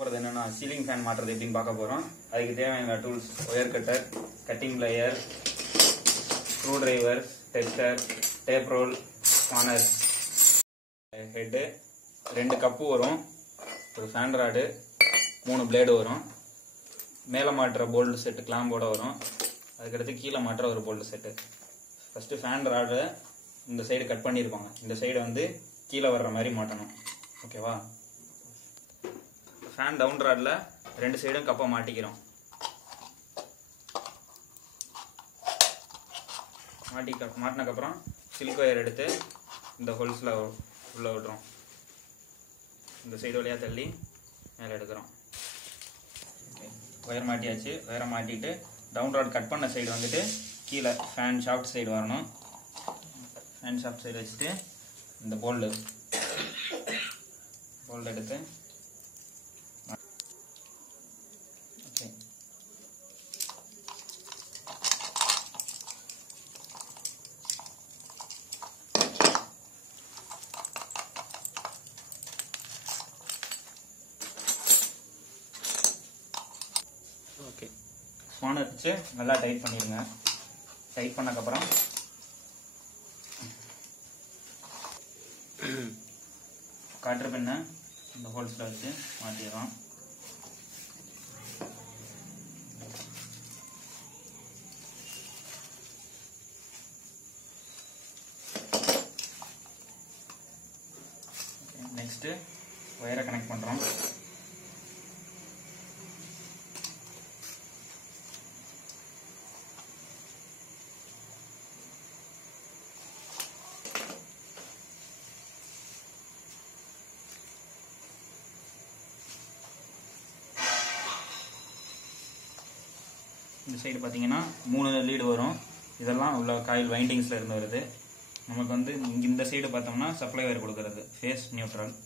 போகிறது என்னென்னா ceiling fan மாட்டுறது எப்படின்னு பார்க்க போகிறோம். அதுக்கு தேவையான tools wire cutter, cutting plier, screw driver, tester, tape roll, spanner, head, 2 cup வரும், ஒரு ஃபேன் ராடு, 3 பிளேடு வரும், மேலே மாட்டுற போல்டு செட்டு கிளாம்போட வரும், அதுக்கடுத்து கீழே மாட்டுற ஒரு bolt set. First fan rod இந்த சைடு கட் பண்ணியிருப்பாங்க, இந்த சைடு வந்து கீழே வர்ற மாதிரி மாட்டணும். ஓகேவா? ஃபேன் டவுன் ராடில் 2 சைடும் கப்பை மாட்டிக்கிறோம். மாட்டினக்கப்புறம் சில்க் ஒயர் எடுத்து இந்த ஹோல்ஸில் உள்ளே விடுறோம். இந்த சைடு வழியாக தள்ளி மேலே எடுக்கிறோம். ஒயர் மாட்டியாச்சு. ஒயரை மாட்டிட்டு டவுன் ராட் கட் பண்ண சைடு வந்துட்டு கீழே ஃபேன் ஷாஃப்ட் சைடு வரணும். ஃபேன் ஷாஃப்ட் சைடு வச்சுட்டு இந்த போல்டு எடுத்து ஓகே ஸ்பானர் வச்சு நல்லா டைட் பண்ணிடுங்க. டைட் பண்ணக்கப்புறம் காற்று பெண்ணை இந்த ஹோல்ஸில் வச்சு மாட்டிடுறோம். நெக்ஸ்ட்டு ஒயரை கனெக்ட் பண்ணுறோம். இந்த சைடு பார்த்தீங்கன்னா 3 லீடு வரும். இதெல்லாம் உள்ள காயில் வைண்டிங்ஸில் இருந்து வருது. நமக்கு வந்து இந்த சைடு பார்த்தோம்னா சப்ளை ஒயர் கொடுக்கறது ஃபேஸ் நியூட்ரல்.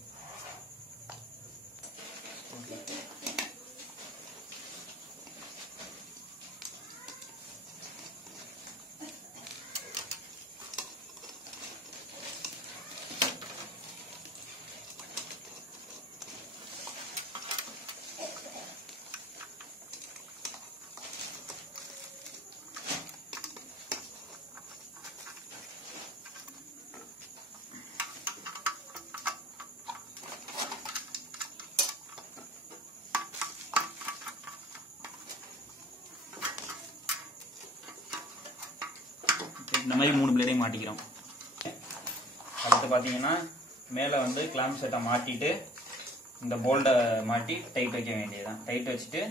இந்த மாதிரி 3 பிளேடையும் மாட்டிக்கிறோம். அடுத்து பார்த்தீங்கன்னா மேலே வந்து கிளாம்ப் செட்டை மாட்டிட்டு இந்த போல்டை மாட்டி டைட் வைக்க வேண்டியதுதான். டைட் வச்சுட்டு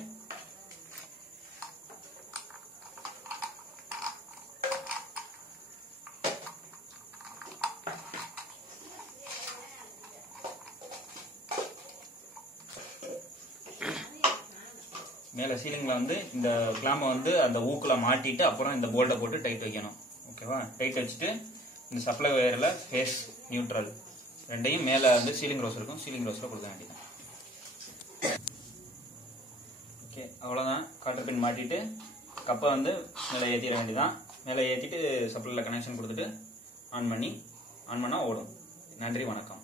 மேலே சீலிங்கில் வந்து இந்த கிளாம்பை வந்து அந்த ஊக்கில் மாட்டிட்டு அப்புறம் இந்த போல்டை போட்டு டைட் வைக்கணும். ஓகேவா? டைட் வச்சுட்டு இந்த சப்ளை ஒயரில் ஃபேஸ் நியூட்ரல் 2யும் மேலே வந்து சீலிங் ரோஸ் இருக்கும், சீலிங் ரோஸில் கொடுக்க வேண்டியதான். ஓகே, அவ்வளோதான். காற்று பின் மாட்டிட்டு கப்பை வந்து மேலே ஏற்றிட வேண்டியதான். மேலே ஏற்றிட்டு சப்ளையில் கனெக்ஷன் கொடுத்துட்டு ஆன் பண்ணால் ஓடும். நன்றி, வணக்கம்.